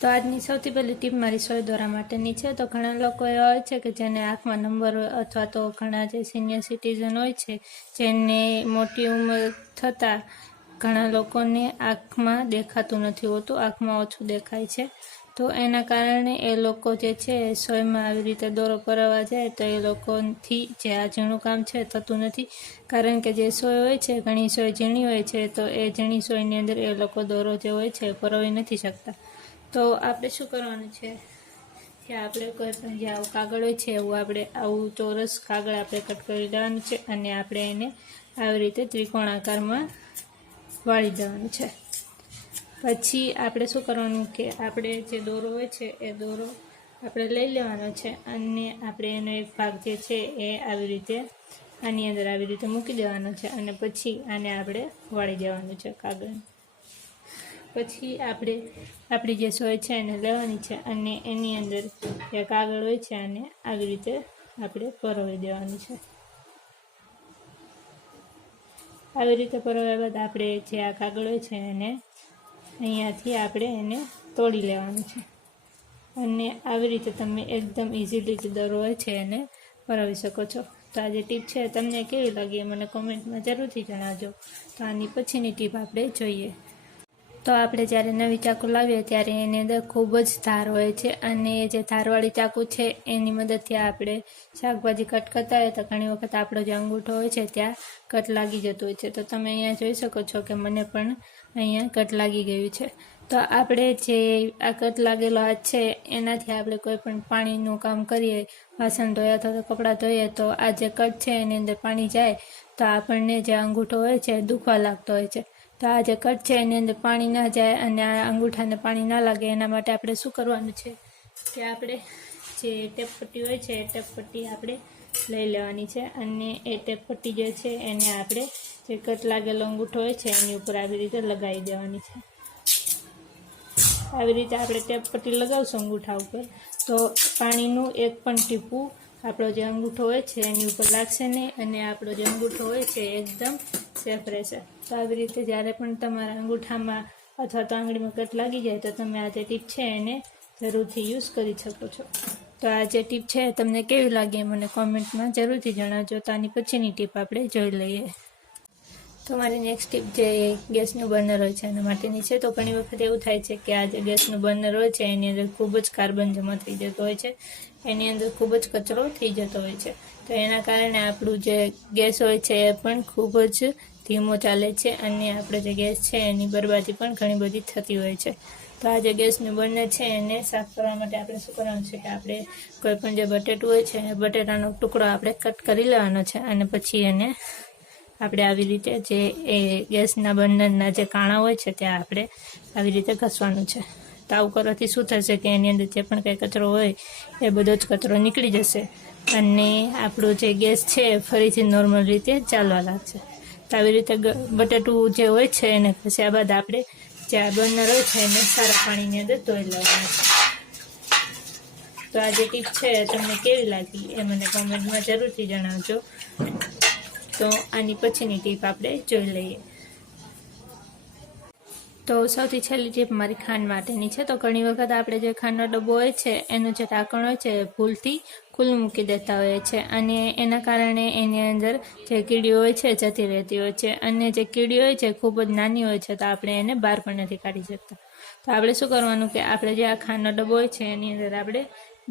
તો આજની સૌથી પહેલી ટીપ મારી સોય દોરા માટેની છે। તો ઘણા લોકો એવા હોય છે કે જેને આંખમાં નંબર હોય અથવા તો ઘણા જે સિનિયર સિટીઝન હોય છે જેને મોટી ઉંમર થતાં ઘણા લોકોને આંખમાં દેખાતું નથી હોતું, આંખમાં ઓછું દેખાય છે। તો એના કારણે એ લોકો જે છે સોયમાં આવી રીતે દોરો પરાવવા જાય તો એ લોકોથી જે આ ઝીણું કામ છે થતું નથી, કારણ કે જે સોય હોય છે ઘણી સોય ઝીણી હોય છે, તો એ ઝીણી સોયની અંદર એ લોકો દોરો જે હોય છે પરોવી નથી શકતા। તો આપણે શું કરવાનું છે કે આપણે કોઈ પણ જે આવું કાગળ હોય છે એવું આપણે આવું ચોરસ કાગળ આપણે કટ કરી લેવાનું છે અને આપણે એને આવી રીતે ત્રિકોણ આકારમાં વાળી દેવાનું છે। પછી આપણે શું કરવાનું કે આપણે જે દોરો હોય છે એ દોરો આપણે લઈ લેવાનો છે અને આપણે એનો એક ભાગ જે છે એ આવી રીતે આની અંદર આવી રીતે મૂકી દેવાનો છે અને પછી આને આપણે વાળી દેવાનું છે કાગળ। પછી આપણે આપણી જે સોય છે એને લેવાની છે અને એની અંદર જે કાગળ હોય છે આને આવી રીતે આપણે પરોવી દેવાનું છે। આવી રીતે પરોવ્યા બાદ આપણે જે આ કાગળ હોય છે એને અહીંયાથી આપણે એને તોડી લેવાનું છે અને આવી રીતે તમે એકદમ ઇઝીલી જે દોરો હોય છે એને પરોવી શકો છો। તો આ જે ટીપ છે તમને કેવી લાગી એ મને કોમેન્ટમાં જરૂરથી જણાવજો। તો આની પછીની ટીપ આપણે જોઈએ। તો આપણે જ્યારે નવી ચાકુ લાવીએ ત્યારે એની અંદર ખૂબ જ ધાર હોય છે અને જે ધારવાળી ચાકુ છે એની મદદથી આપણે શાકભાજી કટ કરતા હોય તો ઘણી વખત આપણો જે અંગૂઠો હોય છે ત્યાં કટ લાગી જતો હોય છે। તો તમે અહીંયા જોઈ શકો છો કે મને પણ અહીંયા કટ લાગી ગયું છે। તો આપણે જે આ કટ લાગેલો હાથ છે એનાથી આપણે કોઈ પણ પાણીનું કામ કરીએ, વાસણ ધોઈએ અથવા તો કપડાં ધોઈએ, તો આ જે કટ છે એની અંદર પાણી જાય તો આપણને જે અંગૂઠો હોય છે દુખવા લાગતો હોય છે। તો આ જે કટ છે એની અંદર પાણી ના જાય અને આ અંગૂઠાને પાણી ના લાગે એના માટે આપણે શું કરવાનું છે કે આપણે જે ટેપ પટ્ટી હોય છે એ ટેપ પટ્ટી આપણે લઈ લેવાની છે અને એ ટેપ પટ્ટી જે છે એને આપણે જે કટ લાગેલો અંગૂઠો હોય છે એની ઉપર આવી રીતે લગાવી દેવાની છે। આવી રીતે આપણે ટેપ પટ્ટી લગાવશું અંગૂઠા ઉપર તો પાણીનું એક પણ ટીપું આપણો જે અંગૂઠો હોય છે એની ઉપર લાગશે નહીં અને આપણો જે અંગૂઠો હોય છે એકદમ સેફ રહેશે। તો આવી રીતે જ્યારે પણ તમારા અંગૂઠામાં અથવા તો આંગળીમાં કટ લાગી જાય તો તમે આ જે ટીપ છે એને જરૂરથી યુઝ કરી શકો છો। તો આ જે ટીપ છે તમને કેવી લાગી મને કોમેન્ટમાં જરૂરથી જણાવજો। તો આની પછીની ટીપ આપણે જોઈ લઈએ। તો મારી નેક્સ્ટ ટીપ જે ગેસનું બર્નર હોય છે એના માટેની છે। તો ઘણી વખત એવું થાય છે કે આ જે ગેસનું બર્નર હોય છે એની અંદર ખૂબ જ કાર્બન જમા થઈ જતો હોય છે, એની અંદર ખૂબ જ કચરો થઈ જતો હોય છે। તો એના કારણે આપણું જે ગેસ હોય છે એ પણ ખૂબ જ ધીમો ચાલે છે અને આપણે જે ગેસ છે એની બરબાદી પણ ઘણી બધી થતી હોય છે। તો આ જે ગેસનું બર્નર છે એને સાફ કરવા માટે આપણે શું કરવાનું છે કે આપણે કોઈ પણ જે બટેટું હોય છે બટેટાનો ટુકડો આપણે કટ કરી લેવાનો છે અને પછી એને આપણે આવી રીતે જે એ ગેસના બર્નરના જે કાણા હોય છે ત્યાં આપણે આવી રીતે ઘસવાનું છે। તો આવું કરવાથી શું થશે કે એની અંદર જે પણ કંઈ કચરો હોય એ બધો જ કચરો નીકળી જશે અને આપણો જે ગેસ છે એ ફરીથી નોર્મલ રીતે ચાલવા લાગશે। તો આવી રીતે બટેટું જે હોય છે એને ઘસ્યા બાદ આપણે જે આ બર્નર હોય છે એને સારા પાણીની અંદર ધોઈ લેવાનું છે। તો આ જે ટીપ છે તમને કેવી લાગી એ મને કોમેન્ટમાં જરૂરથી જણાવજો। તો આની પછીની ટીપ આપણે જોઈ લઈએ। તો સૌથી છેલ્લી ટીપ મારી ખાંડ માટેની છે। તો ઘણી વખત આપણે જે ખાંડનો ડબ્બો હોય છે એનું જે ઢાંકણ હોય છે ભૂલથી ખુલ્લું મૂકી દેતા હોઈએ છીએ અને એના કારણે એની અંદર જે કીડીઓ હોય છે જતી રહેતી હોય છે અને જે કીડી હોય છે ખૂબ જ નાની હોય છે તો આપણે એને બહાર પણ નથી કાઢી શકતા। તો આપણે શું કરવાનું કે આપણે જે આ ખાંડનો ડબ્બો હોય છે એની અંદર આપણે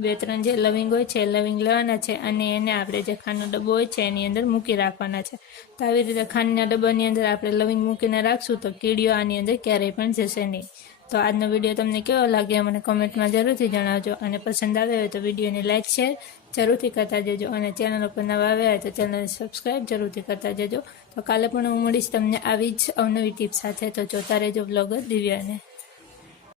2-3 જે લવિંગ હોય છે લવિંગ લેવાના છે અને એને આપણે જે ખાંડનો ડબ્બો હોય છે એની અંદર મૂકી રાખવાના છે। તો આવી રીતે ખાંડના ડબ્બાની અંદર આપણે લવિંગ મૂકીને રાખશું તો કીડીઓ આની અંદર ક્યારેય પણ જશે નહીં। તો આજનો વિડીયો તમને કેવો લાગ્યો મને કોમેન્ટમાં જરૂરથી જણાવજો અને પસંદ આવ્યો હોય તો વિડીયોને લાઇક શેર જરૂરથી કરતા જજો અને ચેનલ ઉપર નવા આવ્યા હોય તો ચેનલને સબસ્ક્રાઈબ જરૂરથી કરતા જજો। તો કાલે પણ હું મળીશ તમને આવી જ અવનવી ટીપ સાથે। તો જોતા રહેજો બ્લોગર દિવ્યાને।